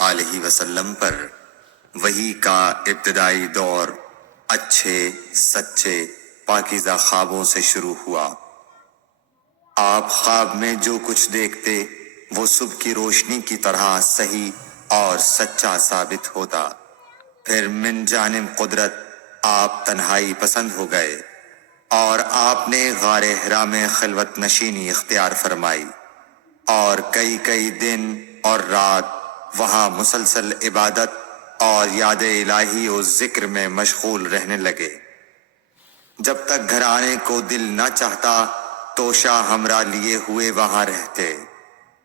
وآلہ وسلم پر وحی کا ابتدائی دور اچھے سچے پاکیزہ خوابوں سے شروع ہوا۔ آپ خواب میں جو کچھ دیکھتے وہ صبح کی روشنی کی طرح صحیح اور سچا ثابت ہوتا۔ پھر من جانب قدرت آپ تنہائی پسند ہو گئے اور آپ نے غار حرا میں خلوت نشینی اختیار فرمائی اور کئی دن اور رات وہاں مسلسل عبادت اور یاد الہی و ذکر میں مشغول رہنے لگے۔ جب تک گھر آنے کو دل نہ چاہتا توشہ ہمراہ لیے ہوئے وہاں رہتے۔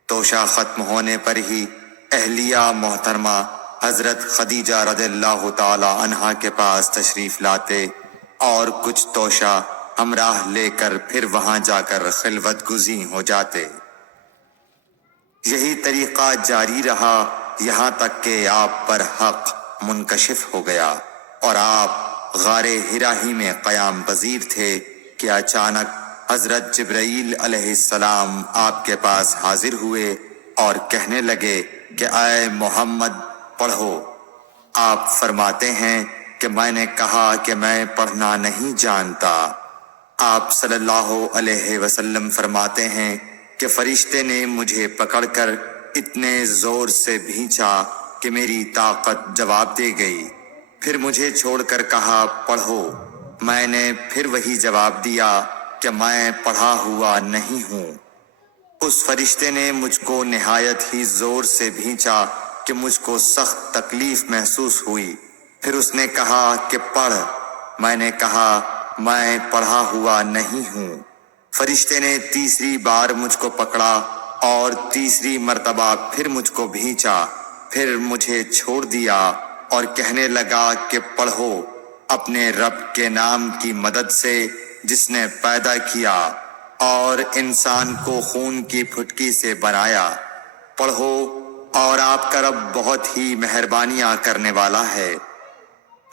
توشہ ختم ہونے پر ہی اہلیہ محترمہ حضرت خدیجہ رضی اللہ تعالی عنہا کے پاس تشریف لاتے اور کچھ توشہ ہمراہ لے کر پھر وہاں جا کر خلوت گزین ہو جاتے۔ یہی طریقہ جاری رہا یہاں تک کہ آپ پر حق منکشف ہو گیا اور آپ غار حرا ہی میں قیام پذیر تھے کہ اچانک حضرت جبرائیل علیہ السلام آپ کے پاس حاضر ہوئے اور کہنے لگے کہ اے محمد پڑھو۔ آپ فرماتے ہیں کہ میں نے کہا کہ میں پڑھنا نہیں جانتا۔ آپ صلی اللہ علیہ وسلم فرماتے ہیں کہ فرشتے نے مجھے پکڑ کر اتنے زور سے بھینچا کہ میری طاقت جواب دے گئی۔ پھر مجھے چھوڑ کر کہا پڑھو۔ میں نے پھر وہی جواب دیا کہ میں پڑھا ہوا نہیں ہوں۔ اس فرشتے نے مجھ کو نہایت ہی زور سے بھینچا کہ مجھ کو سخت تکلیف محسوس ہوئی۔ پھر اس نے کہا کہ پڑھ۔ میں نے کہا میں پڑھا ہوا نہیں ہوں۔ فرشتے نے تیسری بار مجھ کو پکڑا اور تیسری مرتبہ پھر مجھ کو بھینچا۔ پھر مجھے چھوڑ دیا اور کہنے لگا کہ پڑھو اپنے رب کے نام کی مدد سے جس نے پیدا کیا اور انسان کو خون کی پھٹکی سے بنایا۔ پڑھو اور آپ کا رب بہت ہی مہربانیاں کرنے والا ہے۔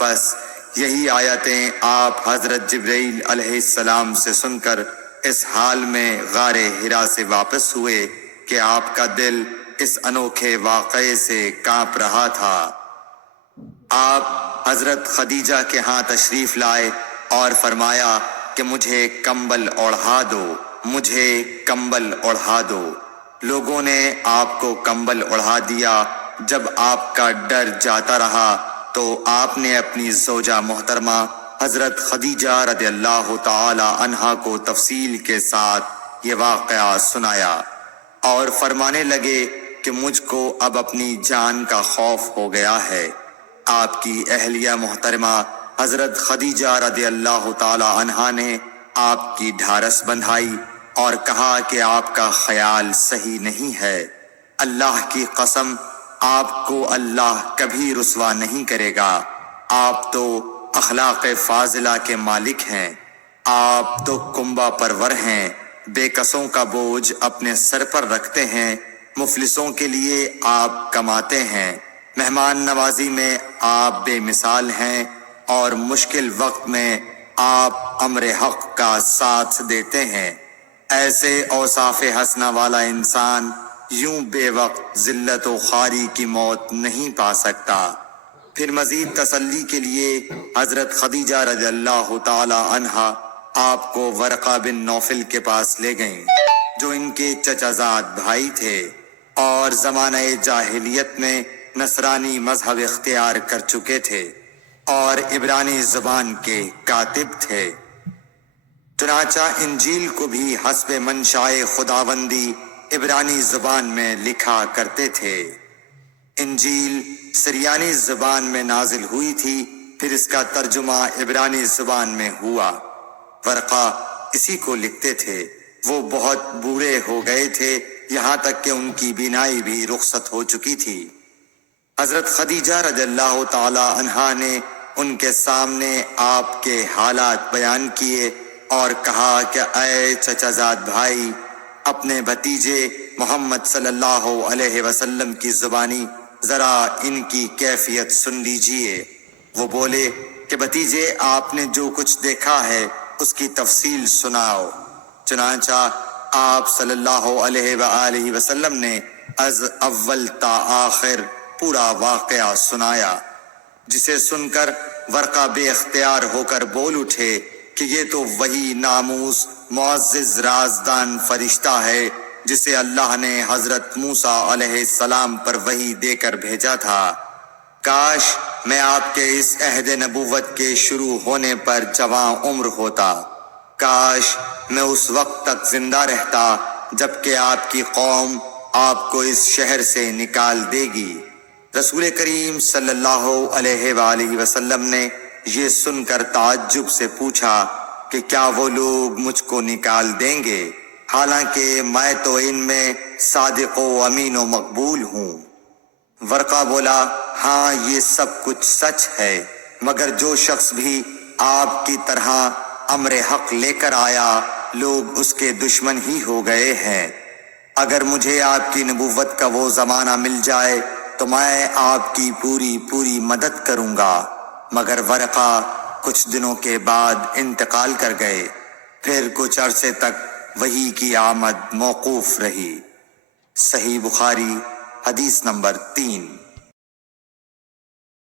بس یہی آیتیں آپ حضرت جبرائیل علیہ السلام سے سن کر اس حال میں غار حرا سے واپس ہوئے کہ آپ کا دل اس انوکھے واقعے سے کانپ رہا تھا۔ آپ حضرت خدیجہ کے ہاں تشریف لائے اور فرمایا کہ مجھے کمبل اوڑھا دو، مجھے کمبل اوڑھا دو۔ لوگوں نے آپ کو کمبل اوڑھا دیا۔ جب آپ کا ڈر جاتا رہا تو آپ نے اپنی زوجہ محترمہ حضرت خدیجہ رضی اللہ تعالی عنہا کو تفصیل کے ساتھ یہ واقعہ سنایا اور فرمانے لگے کہ مجھ کو اب اپنی جان کا خوف ہو گیا ہے۔ آپ کی اہلیہ محترمہ حضرت خدیجہ رضی اللہ تعالی عنہا نے آپ کی ڈھارس بندھائی اور کہا کہ آپ کا خیال صحیح نہیں ہے۔ اللہ کی قسم آپ کو اللہ کبھی رسوا نہیں کرے گا۔ آپ تو اخلاق فاضلہ کے مالک ہیں۔ آپ تو کنبہ پرور ہیں، بے کسوں کا بوجھ اپنے سر پر رکھتے ہیں، مفلسوں کے لیے آپ کماتے ہیں، مہمان نوازی میں آپ بے مثال ہیں اور مشکل وقت میں آپ امر حق کا ساتھ دیتے ہیں۔ ایسے اوصاف حسنہ والا انسان یوں بے وقت ذلت و خواری کی موت نہیں پا سکتا۔ پھر مزید تسلی کے لیے حضرت خدیجہ رضی اللہ تعالی عنہا آپ کو ورقہ بن نوفل کے پاس لے گئیں جو ان کے چچا زاد بھائی تھے اور زمانہ جاہلیت میں نصرانی مذہب اختیار کر چکے تھے اور عبرانی زبان کے کاتب تھے۔ چنانچہ انجیل کو بھی حسب منشائے خداوندی عبرانی زبان میں لکھا کرتے تھے۔ انجیل سریانی زبان میں نازل ہوئی تھی، پھر اس کا ترجمہ عبرانی زبان میں ہوا۔ ورقہ اسی کو لکھتے تھے۔ وہ بہت بوڑھے ہو گئے تھے، یہاں تک کہ ان کی بینائی بھی رخصت ہو چکی تھی۔ حضرت خدیجہ رضی اللہ تعالی عنہا نے ان کے سامنے آپ کے حالات بیان کیے اور کہا کہ اے چچا زاد بھائی، اپنے بھتیجے محمد صلی اللہ علیہ وسلم کی زبانی ذرا ان کی کیفیت سن لیجئے۔ وہ بولے کہ بھتیجے آپ نے جو کچھ دیکھا ہے اس کی تفصیل سناؤ۔ چنانچہ آپ صلی اللہ علیہ وآلہ وسلم نے از اول تا آخر پورا واقعہ سنایا، جسے سن کر ورقہ بے اختیار ہو کر بول اٹھے کہ یہ تو وہی ناموس معزز رازدان فرشتہ ہے جسے اللہ نے حضرت موسیٰ علیہ السلام پر وحی دے کر بھیجا تھا۔ کاش میں آپ کے اس عہد نبوت کے شروع ہونے پر جواں عمر ہوتا، کاش میں اس وقت تک زندہ رہتا جبکہ آپ کی قوم آپ کو اس شہر سے نکال دے گی۔ رسول کریم صلی اللہ علیہ وآلہ وسلم نے یہ سن کر تعجب سے پوچھا کہ کیا وہ لوگ مجھ کو نکال دیں گے، حالانکہ میں تو ان میں صادق و امین و مقبول ہوں۔ ورقہ بولا، ہاں یہ سب کچھ سچ ہے، مگر جو شخص بھی آپ کی طرح امر حق لے کر آیا لوگ اس کے دشمن ہی ہو گئے ہیں۔ اگر مجھے آپ کی نبوت کا وہ زمانہ مل جائے تو میں آپ کی پوری مدد کروں گا، مگر ورقہ کچھ دنوں کے بعد انتقال کر گئے، پھر کچھ عرصے تک وحی کی آمد موقوف رہی۔ صحیح بخاری حدیث نمبر 3۔